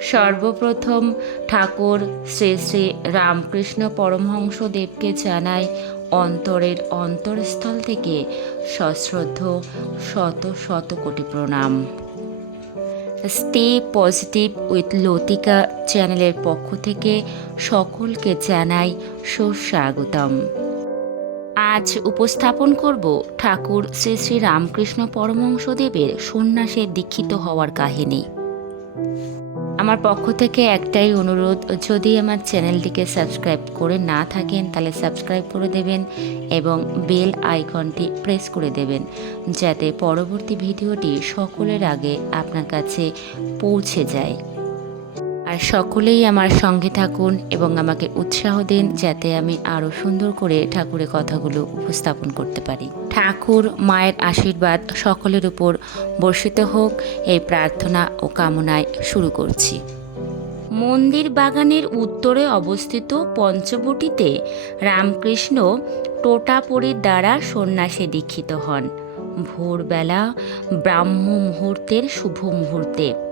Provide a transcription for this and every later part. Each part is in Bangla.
সর্বপ্রথম ঠাকুর শ্রী শ্রী রামকৃষ্ণ পরমহংস দেবকে জানাই অন্তরের অন্তরস্থল থেকে সশ্রদ্ধ শত শত কোটি প্রণাম। স্টে পজিটিভ উইথ লতিকা চ্যানেলের পক্ষ থেকে সকলকে জানাই সুস্বাগতম। আজ উপস্থাপন করব ঠাকুর শ্রী শ্রী রামকৃষ্ণ পরমহংসদেবের সন্ন্যাসে দীক্ষিত হওয়ার কাহিনী। আমার পক্ষ থেকে একটাই অনুরোধ, যদি আমার চ্যানেলটিকে সাবস্ক্রাইব করে না থাকেন, তাহলে সাবস্ক্রাইব করে দেবেন এবং বেল আইকনটি প্রেস করে দেবেন, যাতে পরবর্তী ভিডিওটি সকলের আগে আপনার কাছে পৌঁছে যায়। আর সকলেই আমার সঙ্গে থাকুন এবং আমাকে উৎসাহ দিন যাতে আমি আরও সুন্দর করে ঠাকুরের কথাগুলো উপস্থাপন করতে পারি। ঠাকুর মায়ের আশীর্বাদ সকলের উপর বর্ষিত হোক এই প্রার্থনা ও কামনায় শুরু করছি। মন্দির বাগানের উত্তরে অবস্থিত পঞ্চবটিতে রামকৃষ্ণ টোটাপরির দ্বারা সন্ন্যাসে দীক্ষিত হন। ভোরবেলা ব্রাহ্ম মুহূর্তের শুভ মুহূর্তে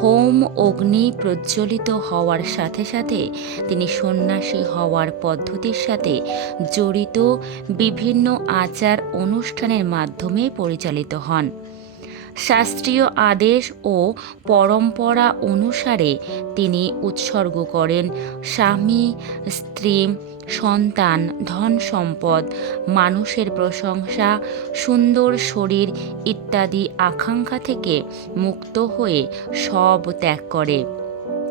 হোম অগ্নি প্রজ্বলিত হওয়ার সাথে সাথে তিনি সন্ন্যাসী হওয়ার পদ্ধতির সাথে জড়িত বিভিন্ন আচার অনুষ্ঠানের মাধ্যমে পরিচালিত হন। শাস্ত্রীয় আদেশ ও পরম্পরা অনুসারে তিনি উৎসর্গ করেন স্বামী, স্ত্রী সন্তান, ধন সম্পদ, মানুষের প্রশংসা, সুন্দর শরীর ইত্যাদি আকাঙ্ক্ষা থেকে মুক্ত হয়ে সব ত্যাগ করে।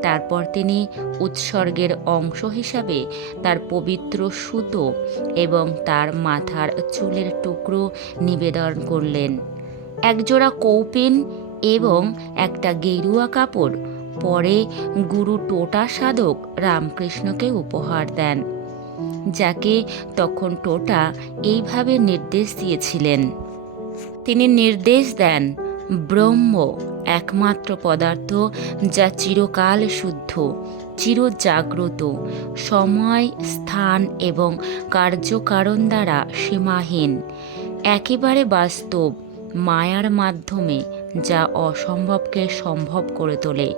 তারপর তিনি উৎসর্গের অংশ হিসাবে তার পবিত্র সুতো এবং তার মাথার চুলের টুকরো নিবেদন করলেন। একজোড়া কৌপিন এবং একটা গেরুয়া কাপড়, পরে গুরু টোটা সাধক রামকৃষ্ণকে উপহার দেন। যাকে তখন টোটা এইভাবে নির্দেশ দিয়েছিলেন। তিনি নির্দেশ দেন, ব্রহ্ম একমাত্র পদার্থ যা চিরকাল শুদ্ধ, চিরজাগ্রত, সময়, স্থান এবং কার্যকারণ দ্বারা সীমাহীন, একেবারে বাস্তব, মায়ার মাধ্যমে যা অসম্ভবকে সম্ভব করে তোলে।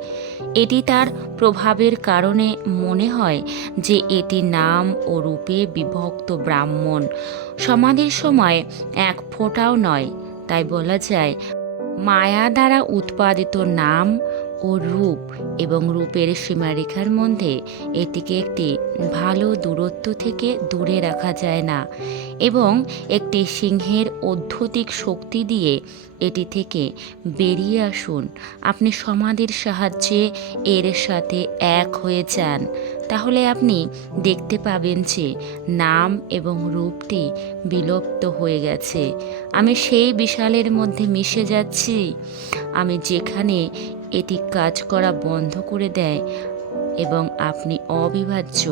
এটি তার প্রভাবের কারণে মনে হয় যে এটি নাম ও রূপে বিভক্ত ব্রাহ্মণ। সমাধির সময় এক ফোঁটাও নয়, তাই বলা যায়, মায়া দ্বারা উৎপাদিত নাম ও রূপ এবং রূপের সীমারেখার মধ্যে এটিকে একটি ভালো দূরত্ব থেকে দূরে রাখা যায় না এবং একটি সিংহের অধ্যতিক শক্তি দিয়ে এটি থেকে বেরিয়ে আসুন। আপনি সমাধির সাহায্যে এর সাথে এক হয়ে যান। তাহলে আপনি দেখতে পাবেন যে নাম এবং রূপটি বিলুপ্ত হয়ে গেছে। আমি সেই বিশালের মধ্যে মিশে যাচ্ছি। আমি যেখানে এটি কাজ করা বন্ধ করে দেয় এবং আপনি অবিভাজ্য,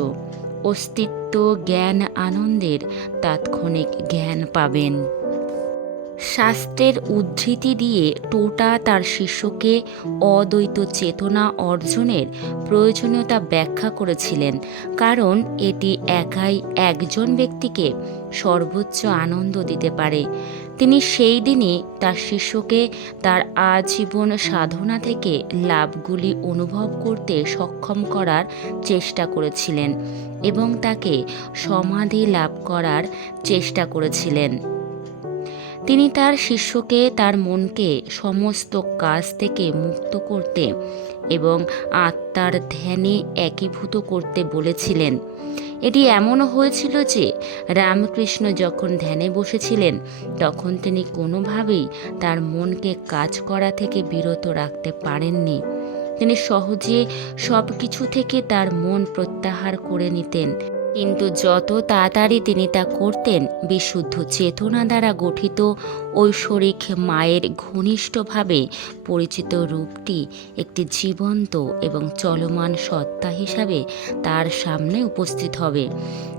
অস্তিত্ব, জ্ঞান, আনন্দের তাৎক্ষণিক জ্ঞান পাবেন। শাস্ত্রের উদ্ধৃতি দিয়ে টোটা তার শিষ্যকে অদ্বৈত চেতনা অর্জনের প্রয়োজনীয়তা ব্যাখ্যা করেছিলেন, কারণ এটি একাই একজন ব্যক্তিকে সর্বোচ্চ আনন্দ দিতে পারে। তিনি সেই দিনই তার শিষ্যকে তার আজীবন সাধনা থেকে লাভগুলি অনুভব করতে সক্ষম করার চেষ্টা করেছিলেন এবং তাকে সমাধি লাভ করার চেষ্টা করেছিলেন। তিনি তার শিষ্যকে তার মনকে সমস্ত কাজ থেকে মুক্ত করতে এবং আত্মার ধ্যানে একীভূত করতে বলেছিলেন। এটি এমনও হয়েছিল যে রামকৃষ্ণ যখন ধ্যানে বসেছিলেন, তখন তিনি কোনোভাবেই তার মনকে কাজ করা থেকে বিরত রাখতে পারেননি। তিনি সহজে সব কিছু থেকে তার মন প্রত্যাহার করে নিতেন, কিন্তু যত তাড়াতাড়ি তিনি তা করতেন, বিশুদ্ধ চেতনা দ্বারা গঠিত ঐশ্বরিক মায়ের ঘনিষ্ঠভাবে পরিচিত রূপটি একটি জীবন্ত এবং চলমান সত্তা হিসাবে তার সামনে উপস্থিত হবে।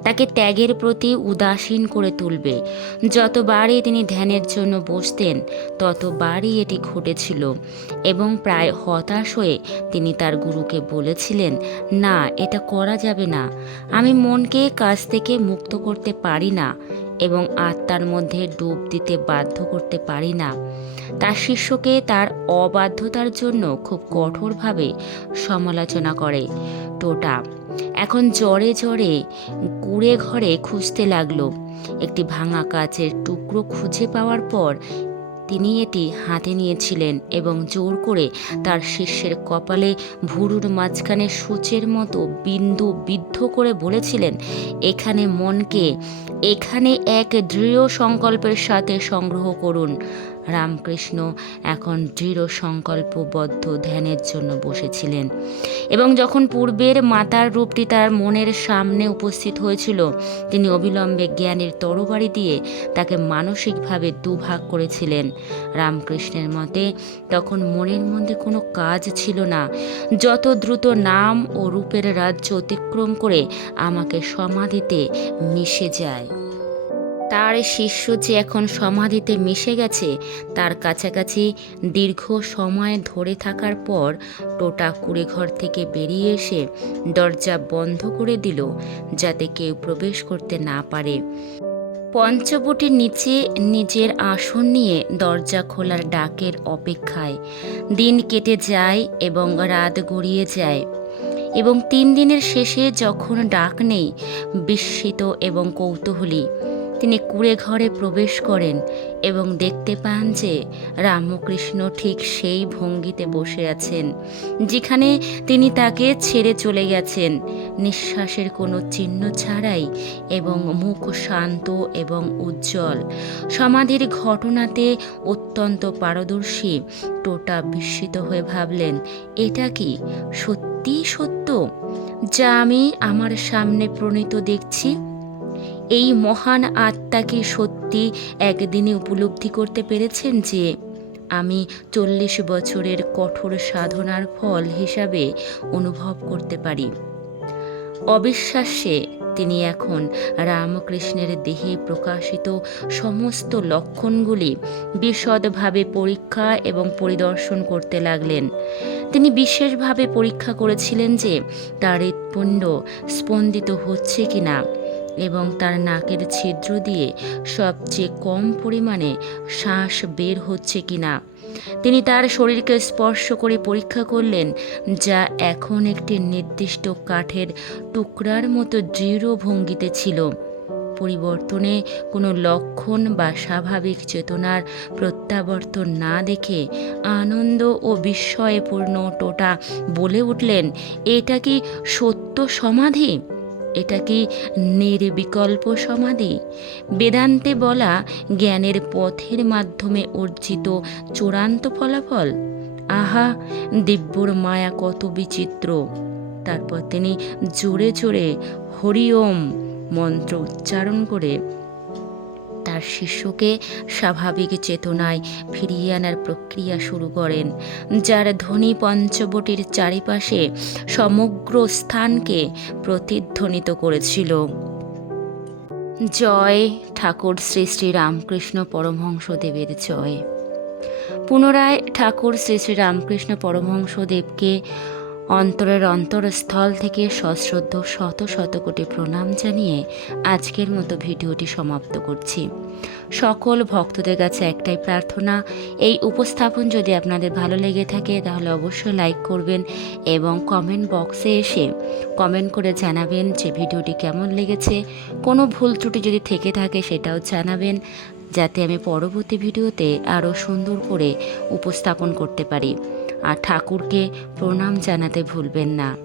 তাকে ত্যাগের প্রতি উদাসীন করে তুলবে। যতবারই তিনি ধ্যানের জন্য বসতেন, ততবারই এটি ঘটেছিল এবং প্রায় হতাশ হয়ে তিনি তার গুরুকে বলেছিলেন, না, এটা করা যাবে না। আমি মনকে কাজ থেকে মুক্ত করতে পারি না। এবং আত্মার মধ্যে ডুব দিতে বাধ্য করতে পারি না। তার শিষ্যকে তার অবাধ্যতার জন্য খুব কঠোরভাবে সমালোচনা করে। টোটা এখন জ্বরে জ্বরে কুড়ে ঘরে খুঁজতে লাগল। একটি ভাঙা কাচের টুকরো খুঁজে পাওয়ার পর তিনি এটি হাতে নিয়েছিলেন এবং জোর করে তার শিষ্যের কপালে ভুরুর মাঝখানে সূচের মতো বিন্দু বিদ্ধ করে বলেছিলেন, এখানে মনকে, এখানে এক দৃঢ় সংকল্পের সাথে সংগ্রহ করুন। রামকৃষ্ণ এখন দৃঢ় সংকল্পবদ্ধ ধ্যানের জন্য বসেছিলেন। এবং যখন পূর্বের মাতার রূপটি তার মনের সামনে উপস্থিত হয়েছিল, তিনি অবিলম্বে জ্ঞানের তরবারি দিয়ে তাকে মানসিকভাবে দুভাগ করেছিলেন। রামকৃষ্ণের মতে, তখন মনের মধ্যে কোনো কাজ ছিল না। যত দ্রুত নাম ও রূপের রাজ্য অতিক্রম করে আমাকে সমাধিতে মিশে যায়। তার শিষ্য যে এখন সমাধিতে মিশে গেছে, তার কাছাকাছি দীর্ঘ সময় ধরে থাকার পর টোটা কুড়ে ঘর থেকে বেরিয়ে এসে দরজা বন্ধ করে দিল, যাতে কেউ প্রবেশ করতে না পারে। পঞ্চবটির নিচে নিজের আসন নিয়ে দরজা খোলার ডাকের অপেক্ষায় দিন কেটে যায় এবং রাত গড়িয়ে যায়। এবং তিন দিনের শেষে যখন ডাক নেই, বিস্মিত এবং কৌতূহলী তিনি কুড়ে ঘরে প্রবেশ করেন এবং দেখতে পান যে রামকৃষ্ণ ঠিক সেই ভঙ্গিতে বসে আছেন, যেখানে তিনি তাকে ছেড়ে চলে গেছেন। নিঃশ্বাসের কোনো চিহ্ন ছাড়াই এবং মুখ শান্ত এবং উজ্জ্বল। সমাধির ঘটনাতে অত্যন্ত পারদর্শী, টোটা বিস্মিত হয়ে ভাবলেন, এটা কি সত্যি সত্য? যা আমি আমার সামনে প্রণীত দেখছি? এই মহান আত্মাকে সত্যি একদিনে উপলব্ধি করতে পেরেছেন যে, আমি চল্লিশ বছরের কঠোর সাধনার ফল হিসাবে অনুভব করতে পারি। অবিশ্বাস্যে তিনি এখন রামকৃষ্ণের দেহে প্রকাশিত সমস্ত লক্ষণগুলি বিশদভাবে পরীক্ষা এবং পরিদর্শন করতে লাগলেন। তিনি বিশেষভাবে পরীক্ষা করেছিলেন যে তার হৃৎপিণ্ড স্পন্দিত হচ্ছে কিনা। এবং তার নাকের ছিদ্র দিয়ে সবচেয়ে কম পরিমাণে শ্বাস বের হচ্ছে কিনা। তিনি তার শরীরকে স্পর্শ করে পরীক্ষা করলেন, যা এখন একটি নির্দিষ্ট কাঠের টুকরার মতো দৃঢ় ভঙ্গিতে ছিল। পরিবর্তনে কোনো লক্ষণ বা স্বাভাবিক চেতনার প্রত্যাবর্তন না দেখে আনন্দ ও বিস্ময়ে পূর্ণ টোটা বলে উঠলেন, এটা কি সত্য সমাধি? এটা কি নির্বিকল্প সমাধি? বেদান্তে বলা জ্ঞানের পথের মাধ্যমে অর্জিত চূড়ান্ত ফলাফল। আহা, দিব্যর মায়া কত বিচিত্র। তারপর তিনি জোরে জোরে হরিওম মন্ত্র উচ্চারণ করে তার শিষ্যকে স্বাভাবিক চেতনায় ফিরিয়ে আনার প্রক্রিয়া শুরু করেন, যার ধ্বনি পঞ্চবটির চারিপাশে সমগ্র স্থানকে প্রতিধ্বনিত করেছিল। জয় ঠাকুর শ্রী শ্রী রামকৃষ্ণ পরমহংসদেবের জয়। পুনরায় ঠাকুর শ্রী শ্রী রামকৃষ্ণ পরমহংসদেবকে অন্তরের অন্তরস্থল থেকে সশ্রদ্ধ শত শত কোটি প্রণাম জানিয়ে আজকের মতো ভিডিওটি সমাপ্ত করছি। সকল ভক্তদের কাছে একটাই প্রার্থনা, এই উপস্থাপন যদি আপনাদের ভালো লেগে থাকে তাহলে অবশ্যই লাইক করবেন এবং কমেন্ট বক্সে এসে কমেন্ট করে জানাবেন যে ভিডিওটি কেমন লেগেছে। কোনো ভুল ত্রুটি যদি থেকে থাকে সেটাও জানাবেন যাতে আমি পরবর্তী ভিডিওতে আরও সুন্দর করে উপস্থাপন করতে পারি। আর ঠাকুরকে প্রণাম জানাতে ভুলবেন না।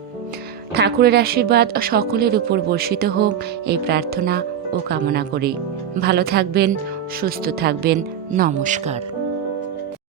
ঠাকুরের আশীর্বাদ সকলের উপর বর্ষিত হোক এই প্রার্থনা ও কামনা করি। ভালো থাকবেন, সুস্থ থাকবেন। নমস্কার।